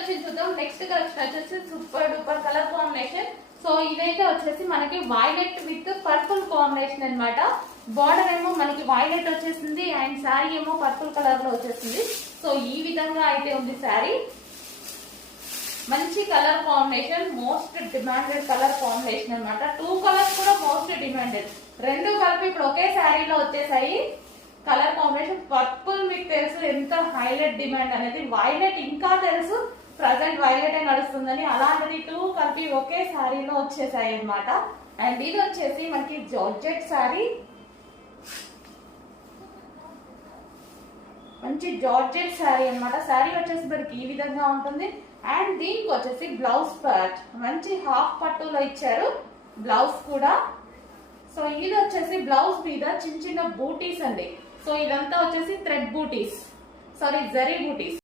వచ్చి చూద్దాం. Next collection వచ్చేసి super duper colour combination. So ఇదైతే వచ్చేసి మనకి వైలెట్ విత్ పర్పుల్ కాంబినేషన్ అన్నమాట. బార్డర్ ఏమో మనకి వైలెట్ వచ్చేసింది అండ్ శారీ ఏమో పర్పుల్ కలర్ లో వచ్చేసింది. సో ఈ విధంగా అయితే ఉంది శారీ. మంచి colour combination, most demanded colour combination అన్నమాట. 2 కలర్స్ కూడా మోస్ట్ డిమాండెడ్, రెండు కలిపి ఇప్పుడు ఒకే శారీలో వచ్చేసాయి. కలర్ కాంబినేషన్ పర్పుల్ మీకు తెలుసు ఎంత హైలైట్ డిమాండ్ అనేది, వైలెట్ ఇంకా తెలుసు ప్రజెంట్ వైలెట్ నడుస్తుందని, అలాంటిది 2 కలిపి ఒకే శారీలో వచ్చేసాయి అన్నమాట. అండ్ ఇది వచ్చేసి మనకి జార్జెట్ శారీ, మంచి జార్జెట్ శారీ అన్నమాట. శారీ వచ్చేసి మనకి ఈ విధంగా ఉంటుంది. అండ్ దీనికి వచ్చేసి బ్లౌజ్ పార్ట్ మంచి హాఫ్ పట్టులో ఇచ్చారు బ్లౌజ్ కూడా. సో ఇది వచ్చేసి బ్లౌజ్ మీద చిన్న చిన్న బూటీస్ అండి. సో ఇదంతా వచ్చేసి థ్రెడ్ బూటీస్, సారీ జరీ బూటీస్.